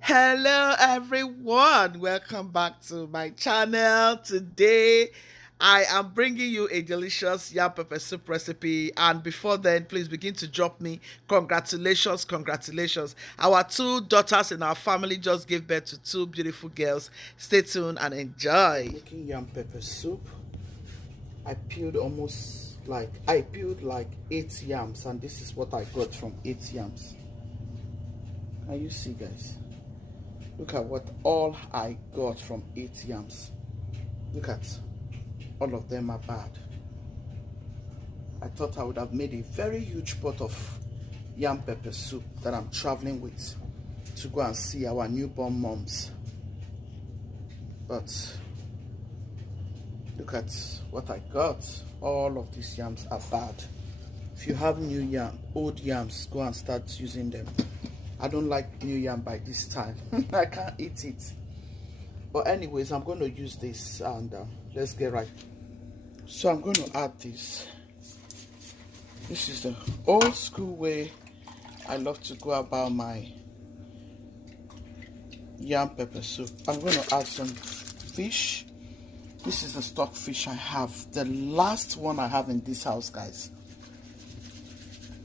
Hello everyone, welcome back to my channel. Today I am bringing you a delicious yam pepper soup recipe, and before then please begin to drop me congratulations. Our two daughters in our family just gave birth to two beautiful girls. Stay tuned and enjoy. Making yam pepper soup. I peeled like 8 yams, and this is what I got from 8 yams. Can you see, guys? Look at what all I got from 8 yams. Look at all of them are bad. I thought I would have made a very huge pot of yam pepper soup that I'm traveling with to go and see our newborn moms. But look at what I got. All of these yams are bad. If you have old yams, go and start using them. I don't like new yam by this time. I can't eat it. But anyways, I'm going to use this, and let's get right. So I'm going to add this. This is the old school way I love to go about my yam pepper soup. I'm going to add some fish. This is the stock fish I have. The last one I have in this house, guys.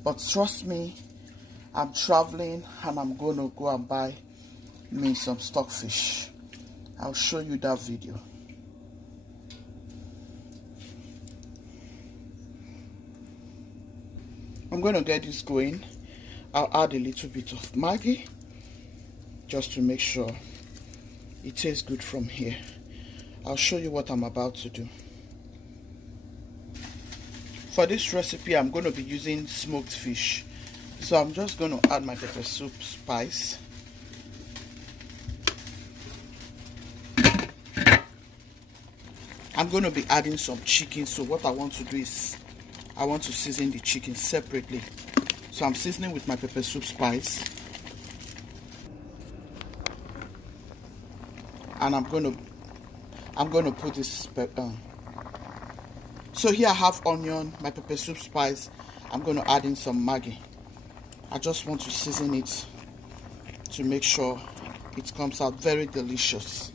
But trust me, I'm traveling and I'm going to go and buy me some stockfish. I'll show you that video. I'm going to get this going. I'll add a little bit of Maggi just to make sure it tastes good from here. I'll show you what I'm about to do. For this recipe, I'm going to be using smoked fish. So I'm just going to add my pepper soup spice. I'm going to be adding some chicken. So what I want to do is I want to season the chicken separately. So I'm seasoning with my pepper soup spice. And I'm going to put this pepper. So here I have onion, my pepper soup spice. I'm going to add in some Maggi. I just want to season it to make sure it comes out very delicious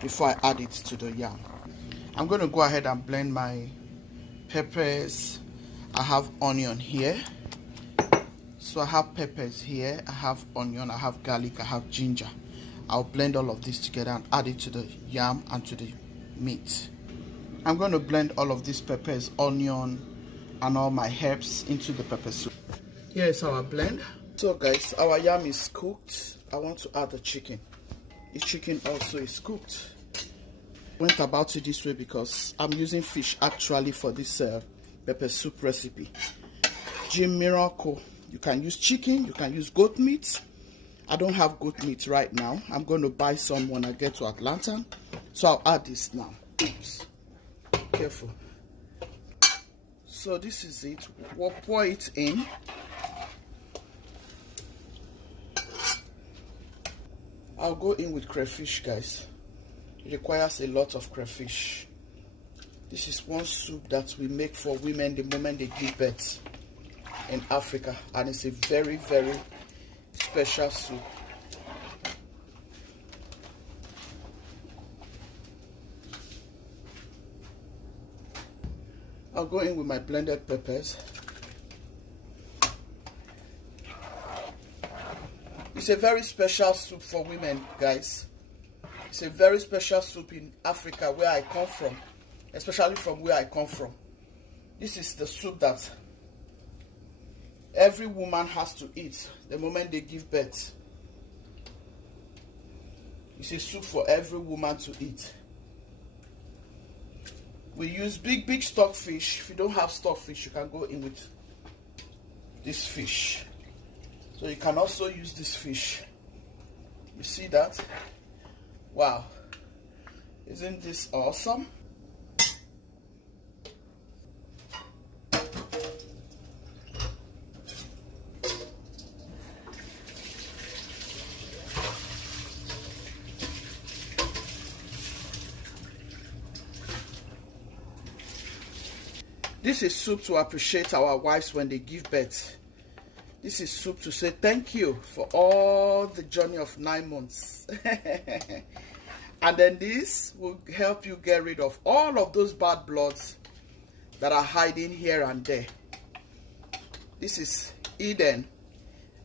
before I add it to the yam. I'm going to go ahead and blend my peppers. I have onion here. So I have peppers here, I have onion, I have garlic, I have ginger. I'll blend all of this together and add it to the yam and to the meat. I'm going to blend all of these peppers, onion, and all my herbs into the pepper soup. Here is our blend. So guys, our yam is cooked. I want to add the chicken. The chicken also is cooked. Went about it this way because I'm using fish actually for this pepper soup recipe. Jim Miracle. You can use chicken, you can use goat meat. I don't have goat meat right now. I'm going to buy some when I get to Atlanta. So I'll add this now. Oops. Careful. So this is it. We'll pour it in. I'll go in with crayfish, guys. It requires a lot of crayfish. This is one soup that we make for women the moment they give birth in Africa, and it's a very, very special soup. I'll go in with my blended peppers. It's a very special soup for women, guys. It's a very special soup in Africa where I come from, especially from where I come from. This is the soup that every woman has to eat the moment they give birth. It's a soup for every woman to eat. We use big stockfish. If you don't have stockfish, you can go in with this fish. So you can also use this fish. You see that? Wow. Isn't this awesome? This is soup to appreciate our wives when they give birth. This is soup to say thank you for all the journey of 9 months. And then this will help you get rid of all of those bad bloods that are hiding here and there. This is Eden.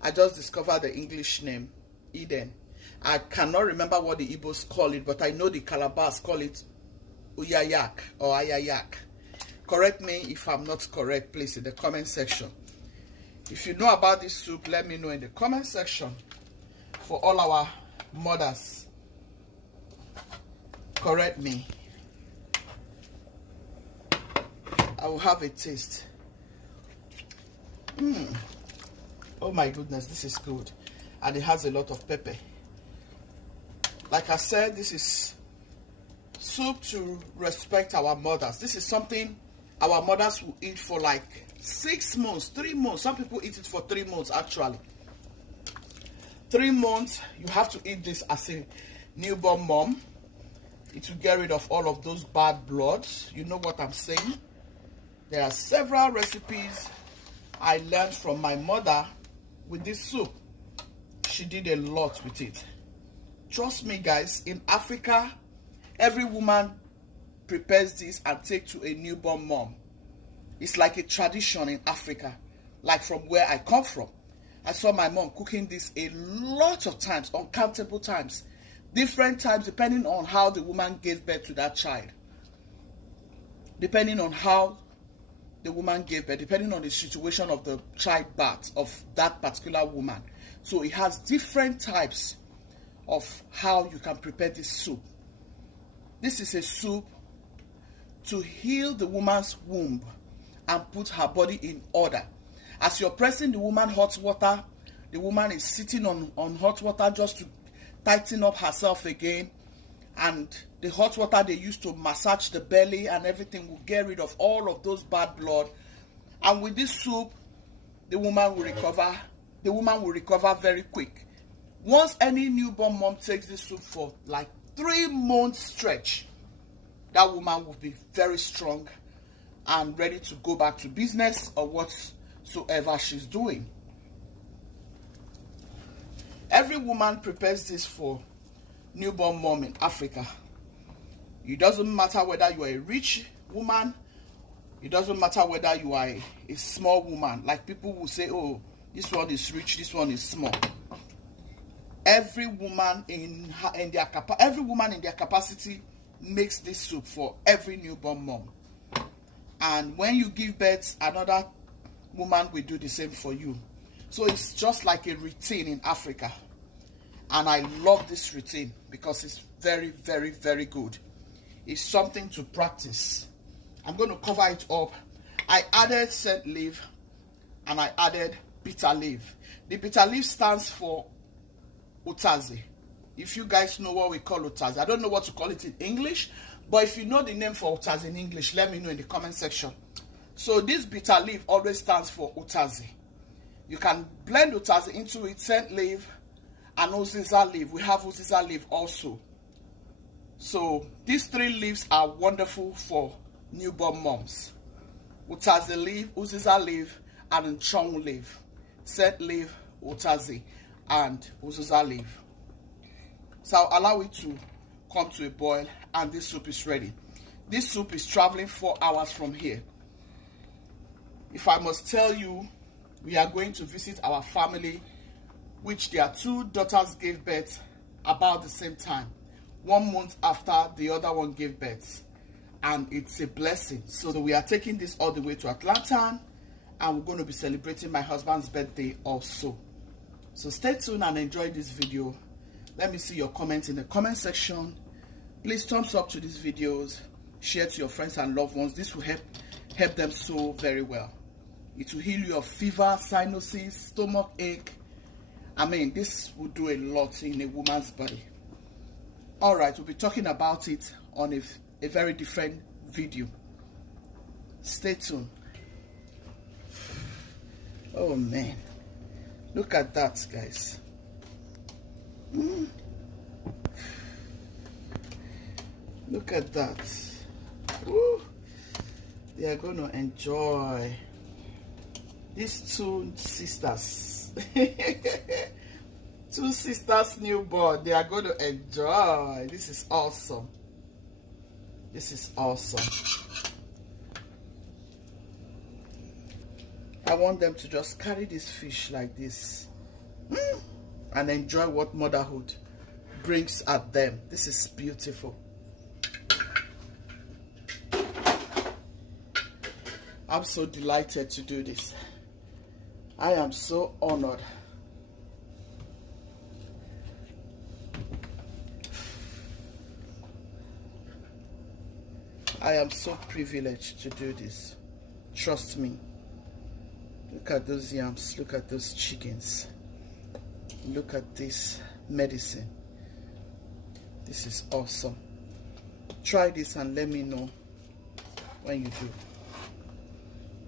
I just discovered the English name, Eden. I cannot remember what the Igbos call it, but I know the Calabars call it Uyayak or Ayayak. Correct me if I'm not correct, please, in the comment section. If you know about this soup, let me know in the comment section. For all our mothers, correct me. I will have a taste. Oh my goodness, this is good. And it has a lot of pepper. Like I said, this is soup to respect our mothers. This is something our mothers will eat for like 6 months, 3 months. Some people eat it for 3 months actually. 3 months, you have to eat this as a newborn mom. It will get rid of all of those bad bloods. You know what I'm saying? There are several recipes I learned from my mother with this soup. She did a lot with it. Trust me guys, in Africa, every woman prepares this and takes to a newborn mom. It's like a tradition in Africa, like from where I come from. I saw my mom cooking this a lot of times, uncountable times, different times depending on how the woman gave birth to that child. Depending on how the woman gave birth, depending on the situation of the childbirth of that particular woman. So it has different types of how you can prepare this soup. This is a soup to heal the woman's womb and put her body in order. As you're pressing the woman hot water, the woman is sitting on hot water just to tighten up herself again. And the hot water they use to massage the belly and everything will get rid of all of those bad blood. And with this soup, the woman will recover. The woman will recover very quick. Once any newborn mom takes this soup for like 3 months stretch, that woman will be very strong and ready to go back to business or whatsoever she's doing. Every woman prepares this for newborn mom in Africa. It doesn't matter whether you are a rich woman. It doesn't matter whether you are a small woman. Like people will say, oh, this one is rich, this one is small. Every woman in their capacity makes this soup for every newborn mom. And when you give birth, another woman will do the same for you. So it's just like a routine in Africa. And I love this routine because it's very, very, very good. It's something to practice. I'm going to cover it up. I added scent leaf and I added bitter leaf. The bitter leaf stands for Utazi. If you guys know what we call Utazi, I don't know what to call it in English, but if you know the name for Utazi in English, let me know in the comment section. So this bitter leaf always stands for Utazi. You can blend Utazi into it, scent leaf and Uziza leaf. We have Uziza leaf also. So these 3 leaves are wonderful for newborn moms. Utazi leaf, Uziza leaf, and Nchong leaf. Scent leaf, Utazi, and Uziza leaf. So I'll allow it to come to a boil and this soup is ready. This soup is traveling 4 hours from here. If I must tell you, we are going to visit our family, which their 2 daughters gave birth about the same time, 1 month after the other one gave birth. And it's a blessing. So we are taking this all the way to Atlanta and we're going to be celebrating my husband's birthday also. So stay tuned and enjoy this video. Let me see your comments in the comment section. Please thumbs up to these videos, share to your friends and loved ones. This will help them so very well. It will heal you of fever, sinuses, stomach ache. I mean, this will do a lot in a woman's body. Alright, we'll be talking about it on a very different video. Stay tuned. Oh man, look at that, guys. Look at that. Woo. They are going to enjoy. These two sisters, two sisters newborn, they are going to enjoy. This is awesome. This is awesome. I want them to just carry this fish like this and enjoy what motherhood brings at them. This is beautiful. I'm so delighted to do this. I am so honored. I am so privileged to do this. Trust me. Look at those yams. Look at those chickens. Look at this medicine. This is awesome. Try this and let me know when you do.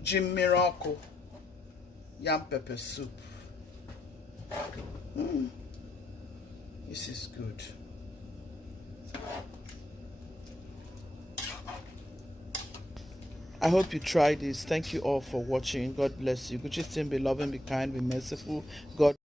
Jim Miracle yam pepper soup. This is good. I hope you try this. Thank you all for watching. God bless you. Gucci team, be loving, be kind, be merciful. God